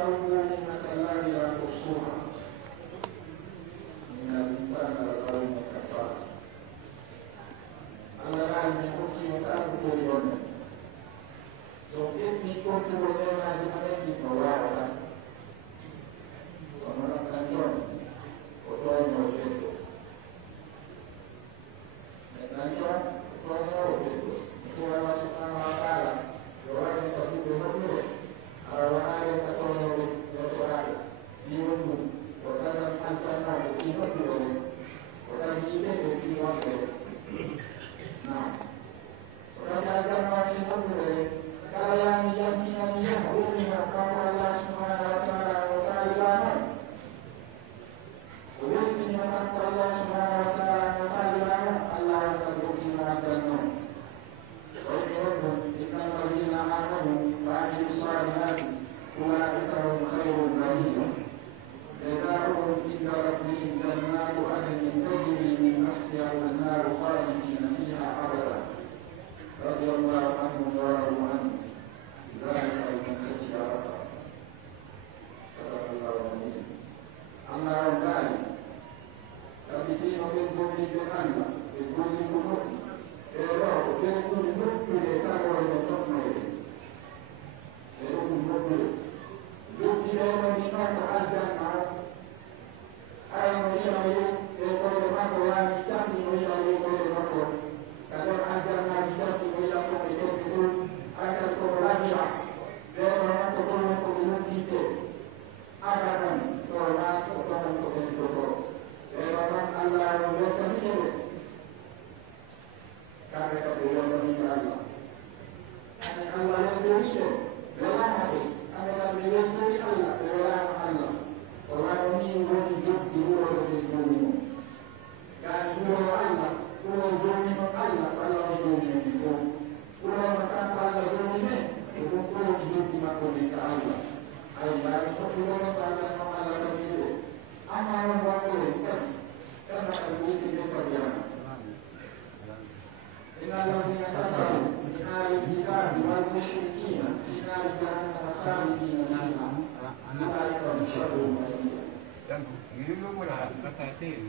تعودوا نعمة الله لا تحصوها إن الإنسان لظلوم كفار. Allah mengikuti mutaku tujuannya. Sokit ikut tujuannya di mana di bawah. Orang kantor, orang itu. Kantor, orang itu. Tuhan masuk nama Allah. Orang yang tak dibunuh. Orang yang tak tahu bersuara. Dibunuh. Orang yang tak tahu dibunuh. Orang ini dibunuh. Nah, orang yang masih boleh kalau yang dijanjikan boleh melakukan Allah Subhanahu Wa Taala Taala. Boleh dinyatakan Allah Subhanahu Wa Taala Allah akan berfirman. Wa'alaikum innal ladzina amanu wa 'amilus shalihati ulaika hum khairul bariyah. Jazaohum 'inda rabbihim jannatu 'adnin tajri min tahtiha al-anhar khalidina fiha abada. Radhiyallahu anhum wa radu anhu. Dzalika liman khashiya rabbah. Sallallahu alaihi wasallam. Allah Rabbani. Tapi jika berkumpul di sana, berkumpul di rumah, berkumpul di rumah, kita boleh berkumpul. Berkumpul. Bukti dalam lima keadaan ayam ini boleh makro yang dicari boleh makro. Kalau ada yang dicari boleh makro itu ada problem lah. Kalau makro boleh kita ada kan kalau makro boleh itu. Kalau Allah boleh itu. Kalau kita boleh itu Allah. Allah yang boleh dalam hati. Adalah beliau dari Allah, dalam Allah. Orang ini hidup di luar dari dunia. Dan luar Allah, luar dunia Allah, kalau dunia itu. Luar makan Allah dunia, itu luar hidup di makomika Allah. Allah itu luar Allah itu. Amalan waktu kan, karena itu tidak terjadi. Innallaha yaqulu min al-kitab wal musyrikin fi nar jahannam khalidin fiha. Ulaika hum syarrul bariyah. Dan ini lu mulai kata itu.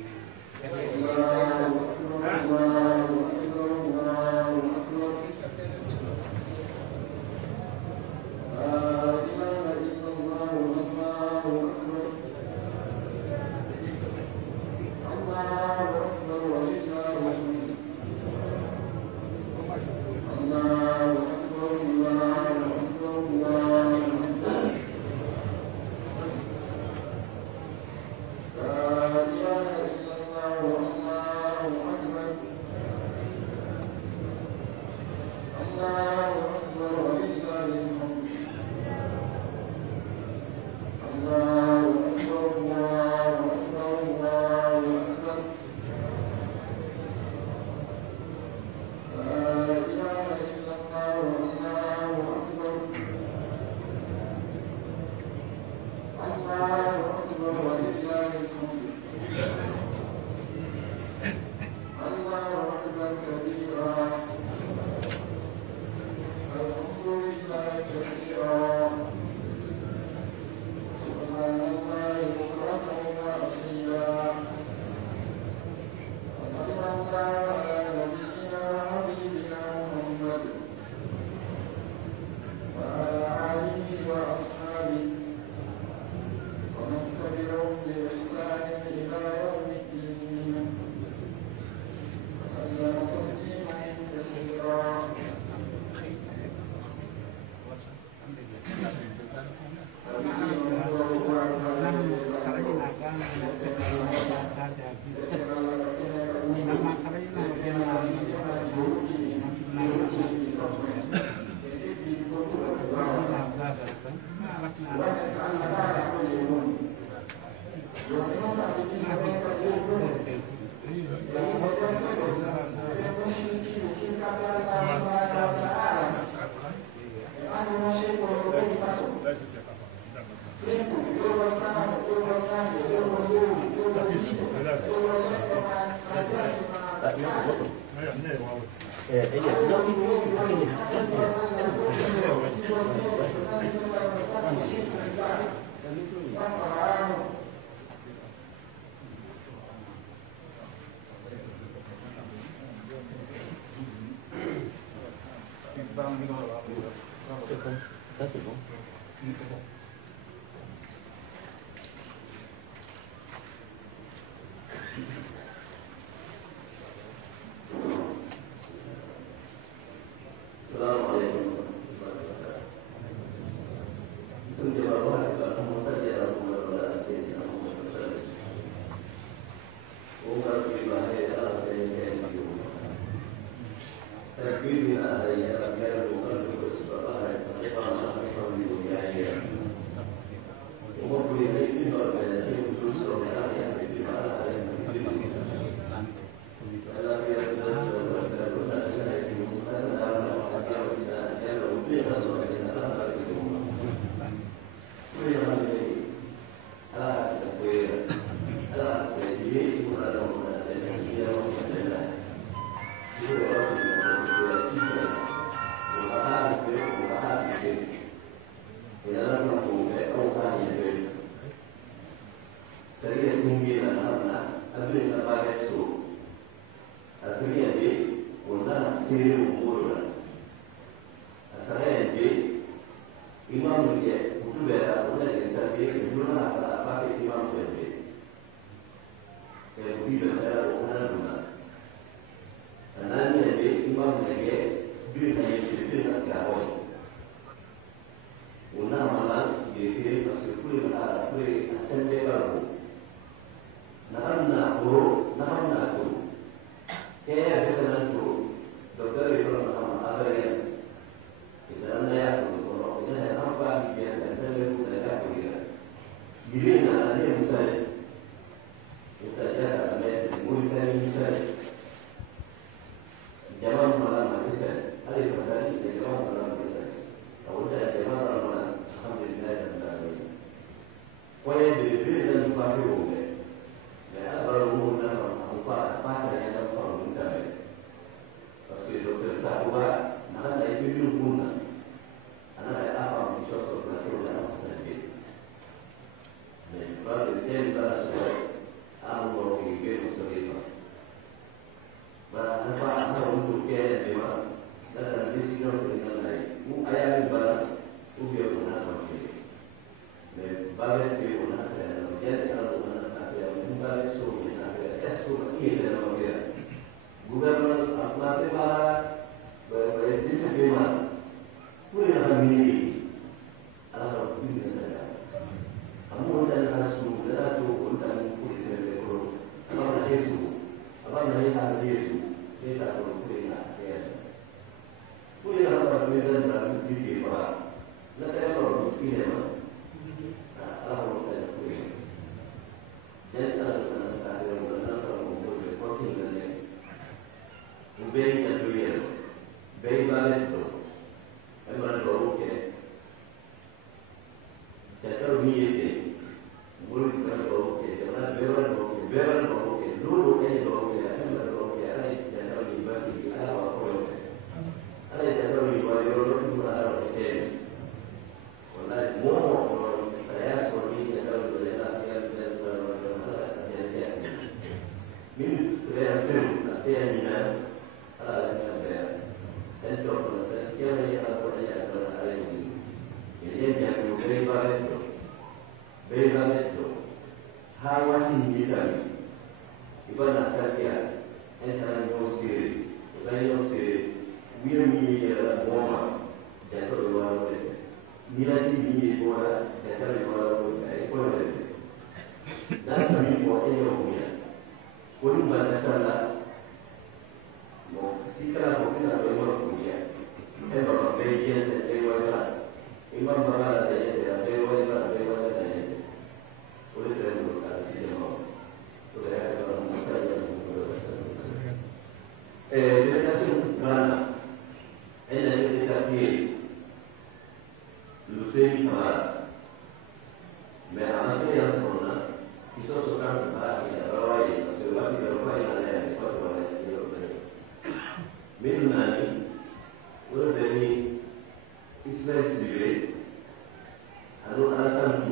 Quizás soltanto basi, però poi se lo guardi per poi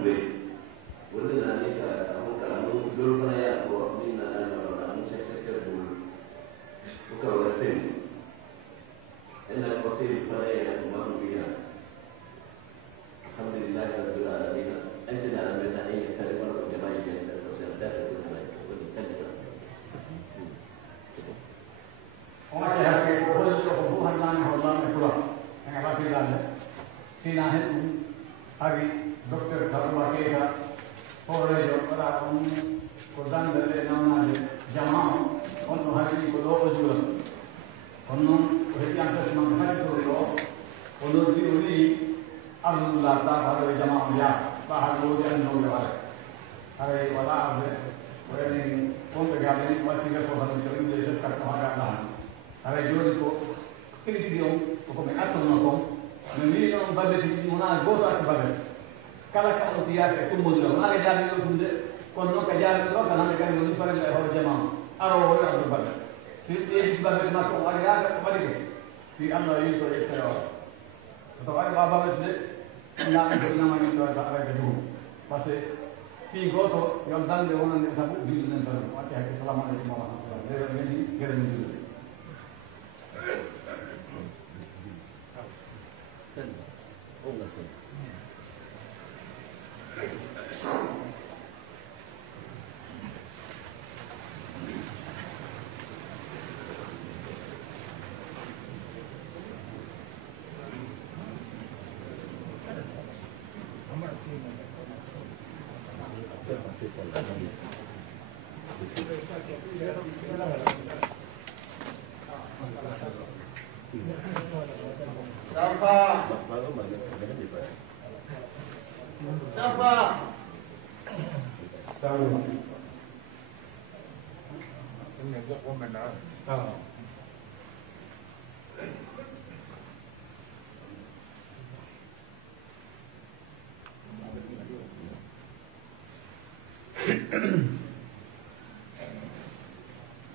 be wala na ni ka mo ka no dol fa ya ko ni na na mo se se ke bul ko ka wala sen ina ko se fa ya ma mo biya alhamdulillah rabbil alamin anta na ramena ay salama wa jama'a ya sallallahu alaihi wasallam Orang yang ke boleh juga hubungan dengan orang yang pulang, yang apa pilihannya? Sinahin hari dokter Sarwa Kega, orang yang orang kurang dari nama jamaah, orang hari ini kodok juga, orang yang tersenang hari itu orang ini Alhamdulillah tak hari jamaah dia, bahar dua yang dua hari, hari wala orang ini pun kerja ini buat tiga orang itu ini jadi sekarang orang lain. Hari jual itu kiri dia untuk mengatur nakom, memilih bagai di mana goda bagai. Kalau kamu tiada itu mudah, mana kerja itu sudah, kalau kerja itu kalau mereka itu pada orang jemaah, orang orang itu bagai. Jadi bagai macam orang yang bagai. Di anda itu orang. Atau orang bapa itu nama itu orang itu. Pasal di goda yang dan dia orang yang sabu bil dan terus. Macam Assalamualaikum warahmatullahi wabarakatuh. Gerem itu. Oh, nggak sih.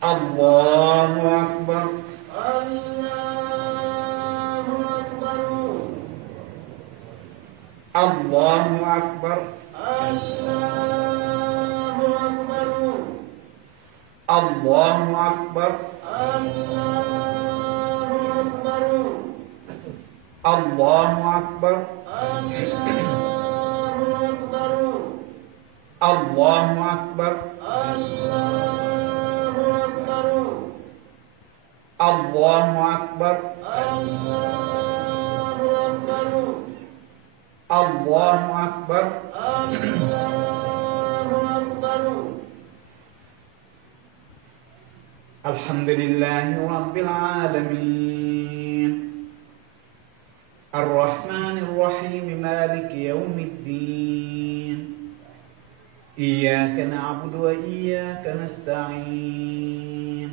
Allahu Akbar. Allahu Akbar. Allahu Akbar. Allahu Akbar. Allahu Akbar. Allahu Akbar. Allahu Akbar. Alhamdulillahi Rabbil Alamin. Ar-Rahmanir Rahim Maliki Yawmiddin. Iyyaka na'budu wa iyyaka nasta'in.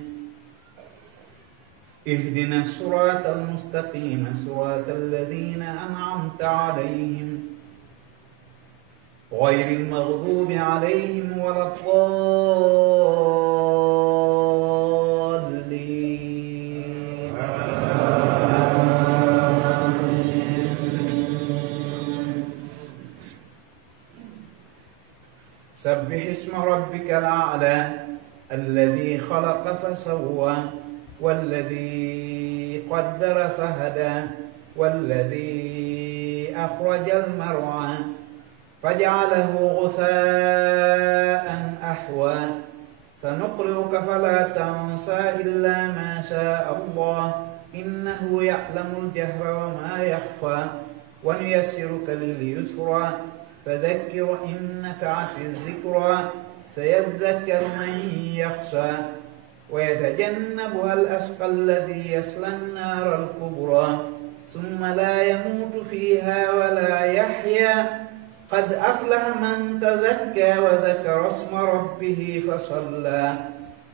اهدنا الصراط المستقيم صراط الذين أنعمت عليهم غير المغضوب عليهم ولا الضالين. سبح اسم ربك الأعلى الذي خلق فسوى والذي قدر فهدى والذي أخرج المرعى فجعله غثاء أحوى سنقرئك فلا تنسى إلا ما شاء الله إنه يعلم الجهر وما يخفى ونيسرك لليسرى فذكر إن نفعت الذكرى سيذكر من يخشى ويتجنبها الأشقى الذي يصلى النار الكبرى ثم لا يموت فيها ولا يحيا قد أفلح من تزكى وذكر اسم ربه فصلى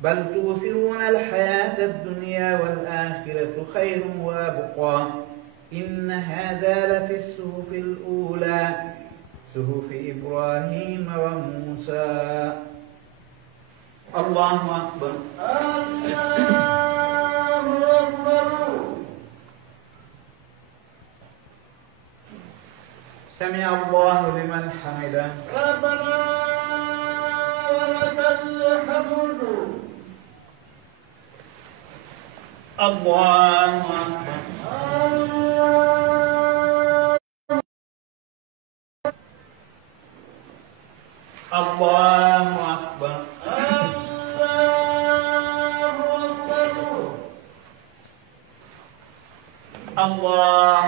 بل توثرون الحياة الدنيا والآخرة خير وأبقى إن هذا لفي الصحف الأولى صحف إبراهيم وموسى. Allahu Akbar. Allahu Akbar. سمع الله لمن حمده. ربنا ولك الحمد. الله أكبر. الله أكبر. الله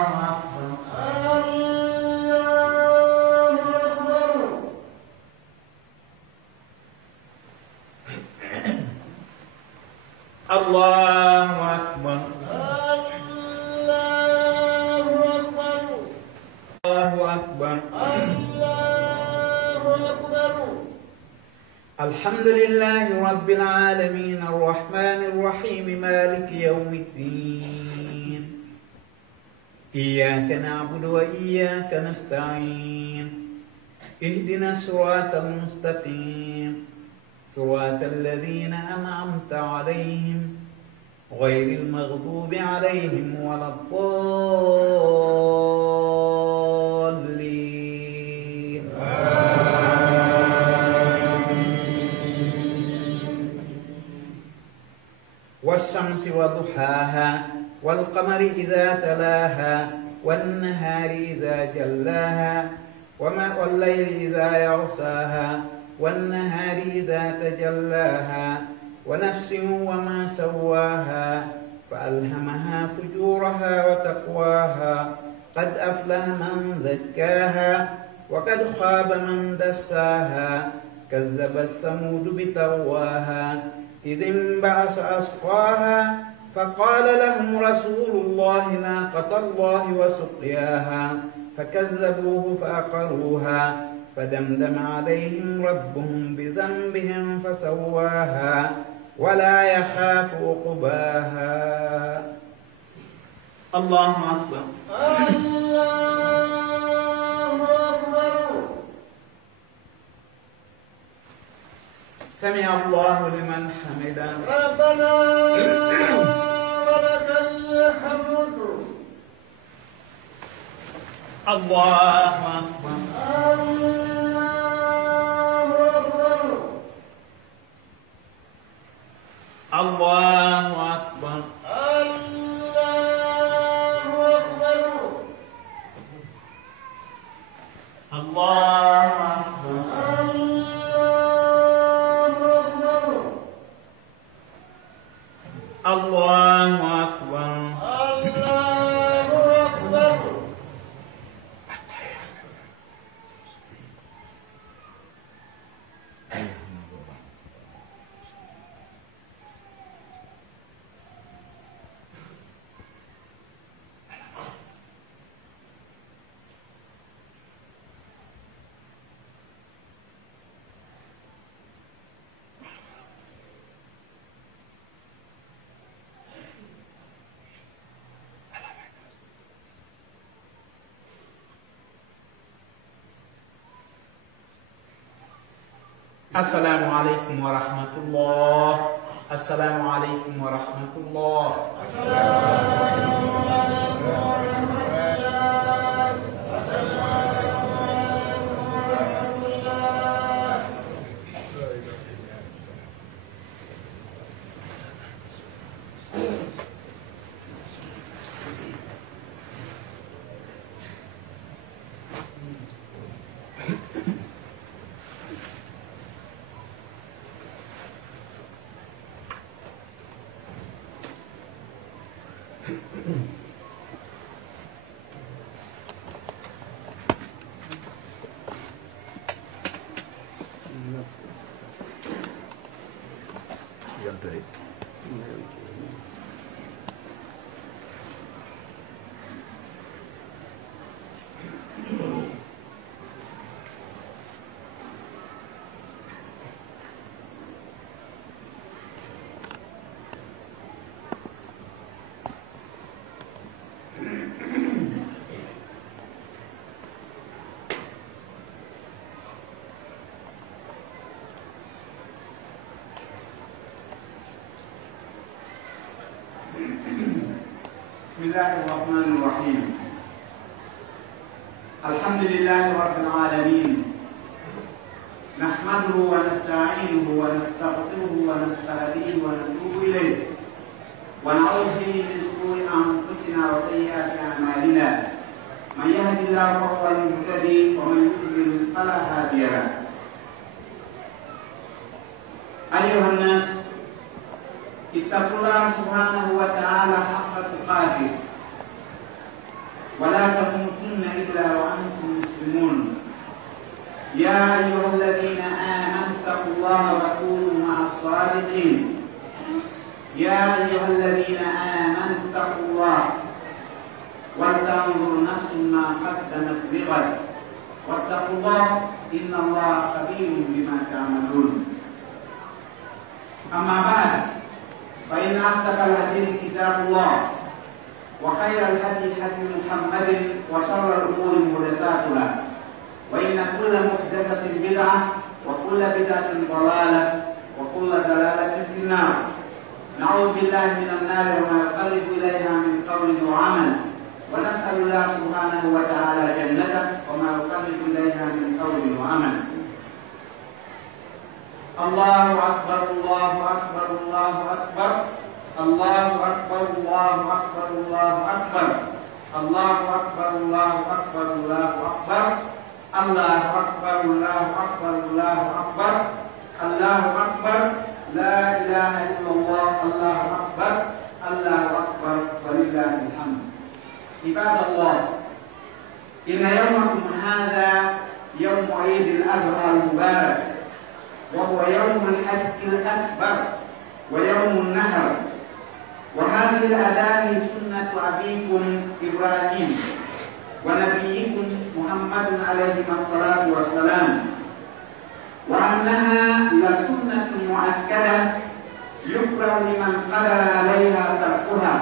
أكبر. الله أكبر. الله أكبر. الحمد لله رب العالمين الرحمن الرحيم مالك يوم الدين. إياك نعبد وإياك نستعين. اهدنا الصراط المستقيم صراط الذين أنعمت عليهم غير المغضوب عليهم ولا الضالين. والشمس وضحاها والقمر إذا تلاها والنهار إذا جلاها والليل إذا يغشاها والنهار إذا تجلاها ونفس وما سواها فألهمها فجورها وتقواها قد أفلح من زكاها وقد خاب من دساها كذبت ثمود بطغواها إذ انبعث أشقاها فقال لهم رسول الله ناقة الله وسقياها فكذبوه فعقروها فدمدم عليهم ربهم بذنبهم فسواها ولا يخاف عقباها. الله أكبر. الله أكبر. سمع الله لمن حمده. ربنا ولك الحمد. الله أكبر. الله أكبر. الله أكبر. الله أكبر. Assalamualaikum warahmatullah. Assalamualaikum warahmatullah. Bismillahirrahmanirrahim. الحمد لله رب العالمين، نحمده ونستعينه ونستغفره ونستهديه ونتوب إليه، ونعوذ به من شرور أنفسنا وسيئات أعمالنا، من يهد الله فهو المهتدي ومن يضلل فلا هادي له. أيها الناس، اتقوا الله سبحانه وتعالى حق تقاته، ولا تموتن إلا وأنتم مسلمون. يا أيها الذين آمنوا اتقوا الله وكونوا مع الصادقين. يا أيها الذين آمنوا اتقوا الله ولتنظر نفس ما قدمت لغد واتقوا الله إن الله خبير بما تعملون. أما بعد، فإن أصدق الحديث كتاب الله، وخير الهدي هدي محمد، وشر الأمور محدثاتها، وإن كل محدثة بدعة، وكل بدعة ضلالة، وكل ضلالة في النار. نعوذ بالله من النار وما يقرب إليها من قول وعمل، ونسأل الله سبحانه وتعالى جنته وما يقرب إليها من قول وعمل. الله أكبر الله أكبر الله أكبر الله أكبر الله أكبر الله أكبر الله أكبر الله أكبر الله أكبر الله أكبر الله أكبر الله أكبر الله أكبر لا إله إلا الله الله أكبر الله أكبر ولله الحمد. عباد الله، إن يومكم هذا يوم عيد الأضحى المبارك، وهو يوم الحج الأكبر ويوم النحر، وهذه الأداة سنة أبيكم إبراهيم ونبيكم محمد عليه الصلاة والسلام، وأنها لسنة مؤكدة يكره لمن قدر عليها تركها،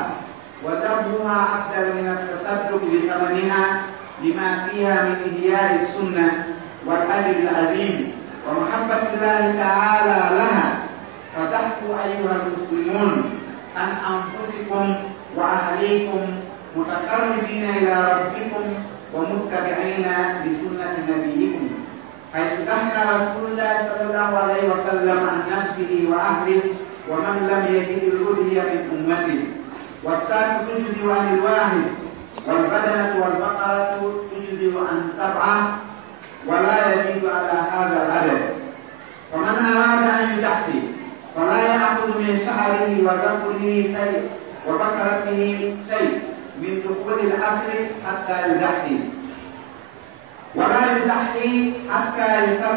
وتركها أفضل من التصدق بثمنها لما فيها من إحياء السنة والأجر العظيم ومحبة الله تعالى لها. فتحكوا أيها المسلمون عن أنفسكم وأهليكم متقربين إلى ربكم ومتبعين لسنة نبيكم، حيث تحكى رسول الله صلى الله عليه وسلم عن نفسه وأهله ومن لم يجد الهدي من أمته. والساعة تجزي عن الواحد، والبدنة والبقرة تجزي عن 7، ولا يزيد على هذا العدد. ومن أراد أن يضحي فلا يأخذ من شعره وذكره شيء وبصرته شيء من دخول العصر حتى يضحي، ولا يضحي حتى يصلي